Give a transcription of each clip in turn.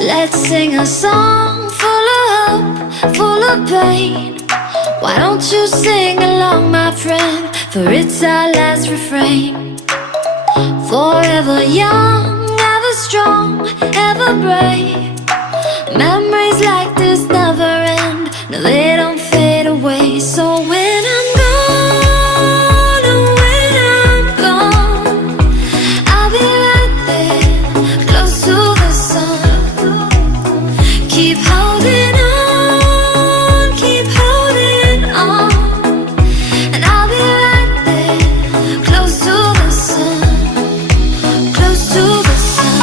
Let's sing a song full of hope, full of pain. Why don't you sing along, my friend? For it's our last refrain. Forever young, ever strong, ever brave. Memories like this never end. No, they don't fade away. So when I'm gone, oh, when I'm gone, I'll be right there, close to the sun. Keep holding on, keep holding on, and I'll be right there, close to the sun, close to the sun.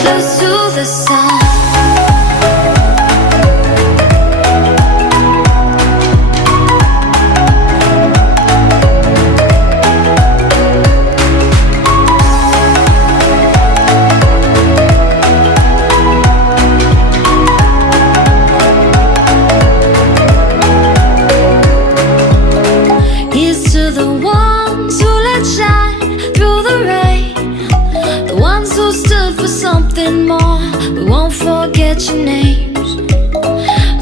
Close to the sun. Here's to the ones who let shine through the rain, the ones who stood for something more. We won't forget your names.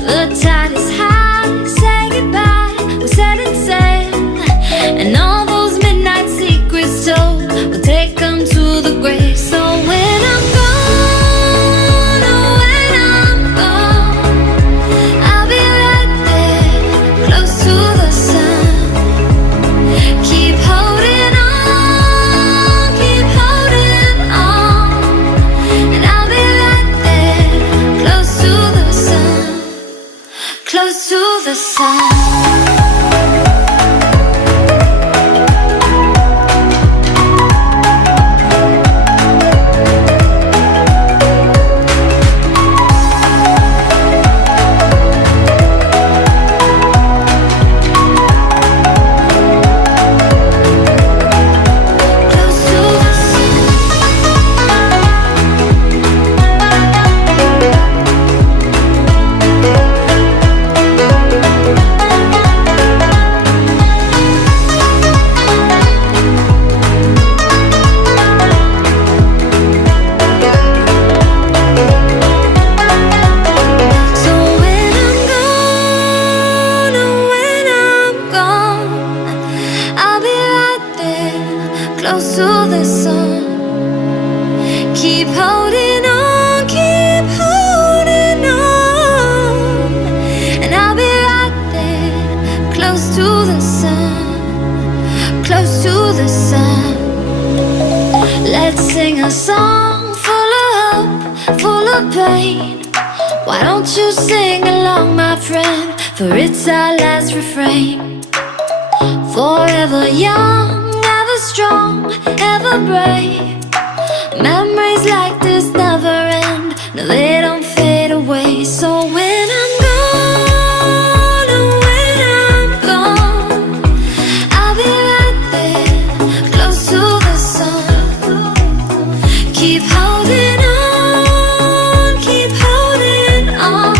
The tide is high, say goodbye, we set it sail, and all those midnight secrets told, we'll take them to the grave. So when I'm gone, oh, when I'm gone, I'll be right there, close to the sun. Keep holding on, keep holding on, and I'll be right there, close to the sun, close to the sun. Close to the sun. Keep holding on, keep holding on, and I'll be right there, close to the sun, close to the sun. Let's sing a song full of hope, full of pain. Why don't you sing along, my friend? For it's our last refrain. Forever young, ever strong, ever brave. Memories like this never end. No, they don't fade away. So when I'm gone, oh, when I'm gone, I'll be right there, close to the sun. Keep holding on, keep holding on,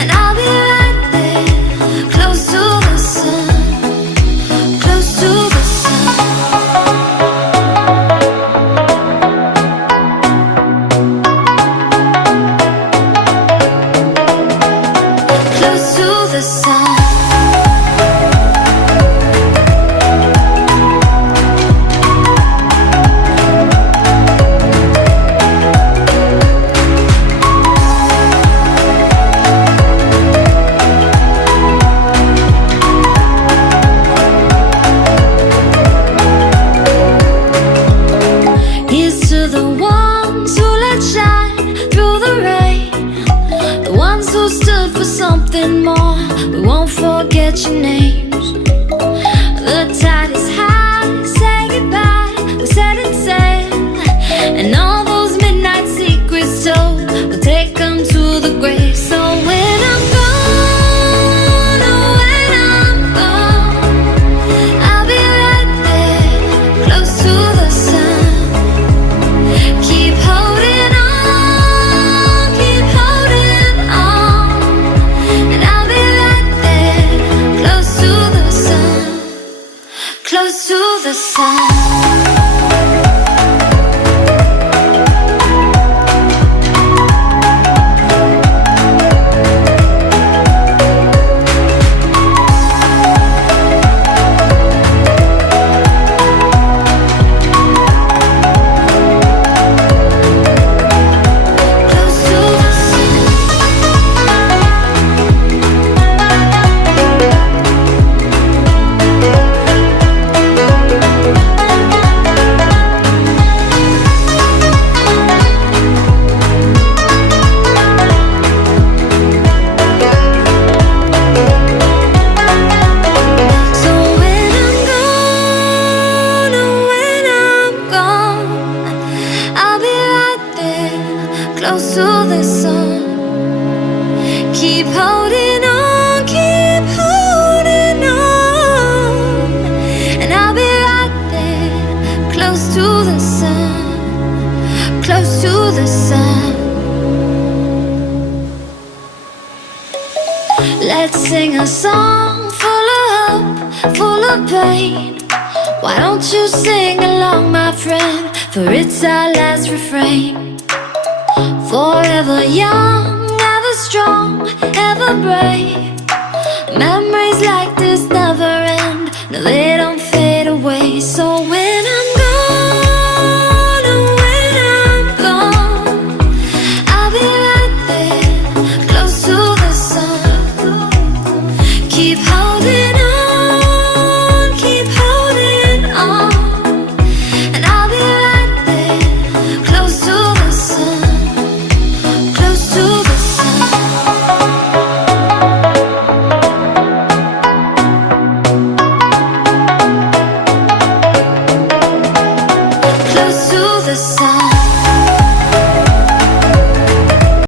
and I'll be right there, close to the sun, close to the sun. Close to the sun. Here's to the ones who let shine through the rain, the ones who stood for something more. We won't forget your names. The tide is high, say goodbye, we set it sail, and all those midnight secrets told, we'll take them to the grave. So when I'm gone, oh, when I'm gone, I'll be right there, close to the sun. Keep holding on, keep holding on, and I'll be right there, close to the sun. Close to the sun. Keep holding on, keep holding on, and I'll be right there, close to the sun, close to the sun. Let's sing a song full of hope, full of pain. Why don't you sing along, my friend, for it's our last refrain. Forever young, ever strong, ever brave. Memories like this never end, no, they don't fade away. So when I'm gone, oh, when I'm gone, I'll be right there, close to the sun. Keep holding on.